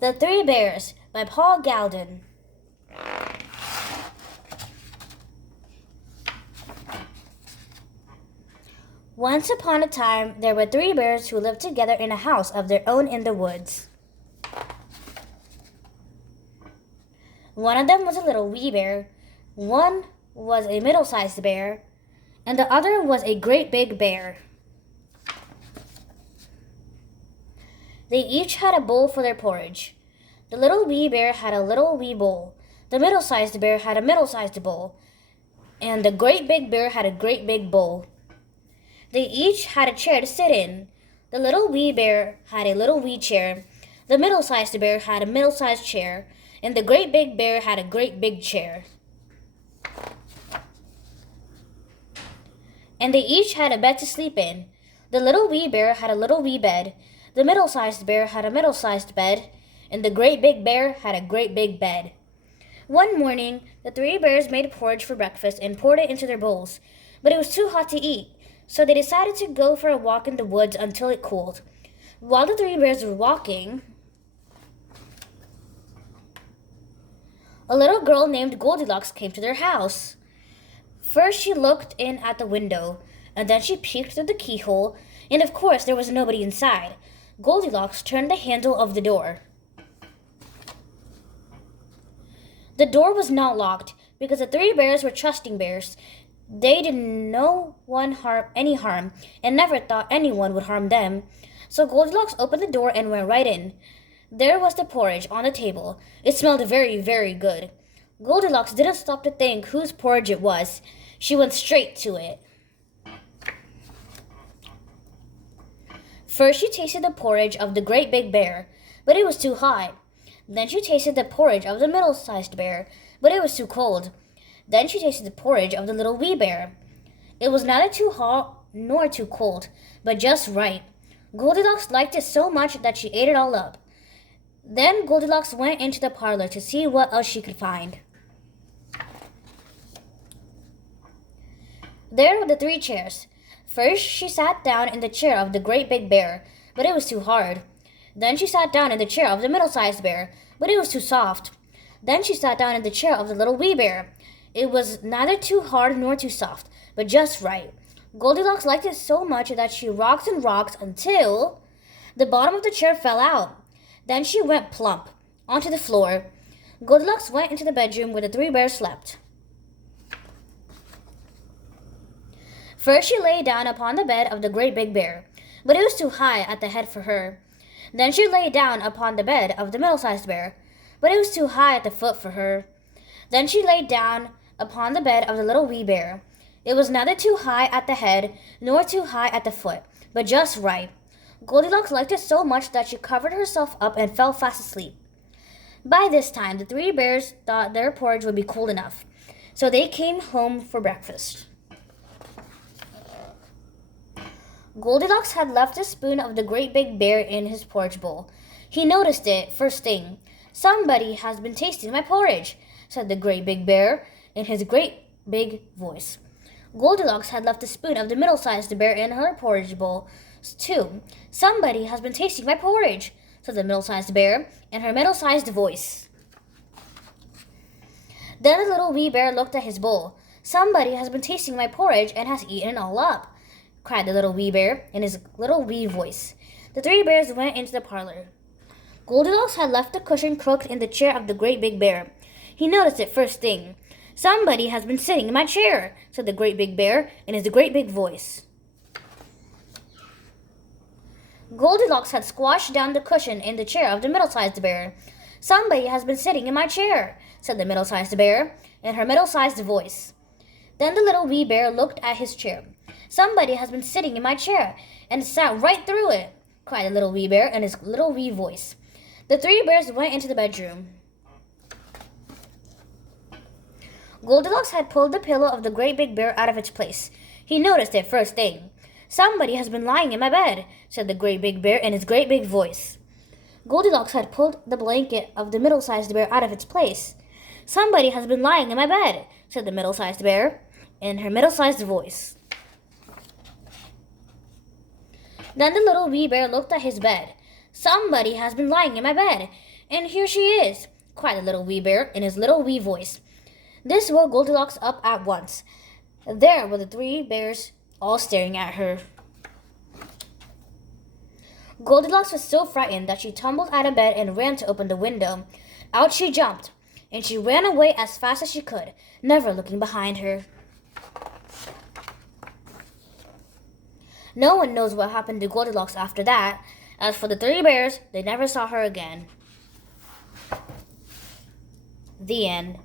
The Three Bears by Paul Galden. Once upon a time, there were three bears who lived together in a house of their own in the woods. One of them was a little wee bear, one was a middle-sized bear, and the other was a great big bear. They each had a bowl for their porridge. The little wee bear had a little wee bowl, the middle-sized bear had a middle-sized bowl, and the great big bear had a great big bowl. They each had a chair to sit in. The little wee bear had a little wee chair, the middle-sized bear had a middle-sized chair, and the great big bear had a great big chair. And they each had a bed to sleep in. The little wee bear had a little wee bed, the middle-sized bear had a middle-sized bed, and the great big bear had a great big bed. One morning, the three bears made porridge for breakfast and poured it into their bowls, but it was too hot to eat, so they decided to go for a walk in the woods until it cooled. While the three bears were walking, a little girl named Goldilocks came to their house. First, she looked in at the window, and then she peeked through the keyhole, and of course there was nobody inside. Goldilocks turned the handle of the door. The door was not locked because the three bears were trusting bears. They did no one any harm and never thought anyone would harm them. So Goldilocks opened the door and went right in. There was the porridge on the table. It smelled very, very good. Goldilocks didn't stop to think whose porridge it was. She went straight to it. First, she tasted the porridge of the great big bear, but it was too hot. Then she tasted the porridge of the middle-sized bear, but it was too cold. Then she tasted the porridge of the little wee bear. It was neither too hot nor too cold, but just right. Goldilocks liked it so much that she ate it all up. Then Goldilocks went into the parlor to see what else she could find. There were the three chairs. First, she sat down in the chair of the great big bear, but it was too hard. Then she sat down in the chair of the middle-sized bear, but it was too soft. Then she sat down in the chair of the little wee bear. It was neither too hard nor too soft, but just right. Goldilocks liked it so much that she rocked and rocked until the bottom of the chair fell out. Then she went plump onto the floor. Goldilocks went into the bedroom where the three bears slept. First, she lay down upon the bed of the great big bear, but it was too high at the head for her. Then she lay down upon the bed of the middle-sized bear, but it was too high at the foot for her. Then she lay down upon the bed of the little wee bear. It was neither too high at the head nor too high at the foot, but just right. Goldilocks liked it so much that she covered herself up and fell fast asleep. By this time, the three bears thought their porridge would be cool enough, so they came home for breakfast. Goldilocks had left a spoon of the great big bear in his porridge bowl. He noticed it first thing. "Somebody has been tasting my porridge," said the great big bear in his great big voice. Goldilocks had left a spoon of the middle-sized bear in her porridge bowl too. "Somebody has been tasting my porridge," said the middle-sized bear in her middle-sized voice. Then the little wee bear looked at his bowl. "Somebody has been tasting my porridge and has eaten it all up," cried the little wee bear in his little wee voice. The three bears went into the parlor. Goldilocks had left the cushion crooked in the chair of the great big bear. He noticed it first thing. "Somebody has been sitting in my chair," said the great big bear in his great big voice. Goldilocks had squashed down the cushion in the chair of the middle-sized bear. "Somebody has been sitting in my chair," said the middle-sized bear in her middle-sized voice. Then the little wee bear looked at his chair. "Somebody has been sitting in my chair and sat right through it," cried the little wee bear in his little wee voice. The three bears went into the bedroom. Goldilocks had pulled the pillow of the great big bear out of its place. He noticed it first thing. "Somebody has been lying in my bed," said the great big bear in his great big voice. Goldilocks had pulled the blanket of the middle-sized bear out of its place. "Somebody has been lying in my bed," said the middle-sized bear in her middle-sized voice. Then the little wee bear looked at his bed. "Somebody has been lying in my bed," And here she is, cried the little wee bear in his little wee voice. This woke Goldilocks up at once. There were the three bears all staring at her. Goldilocks was so frightened that she tumbled out of bed and ran to open the window. Out she jumped, and she ran away as fast as she could, never looking behind her. No one knows what happened to Goldilocks after that. As for the three bears, they never saw her again. The end.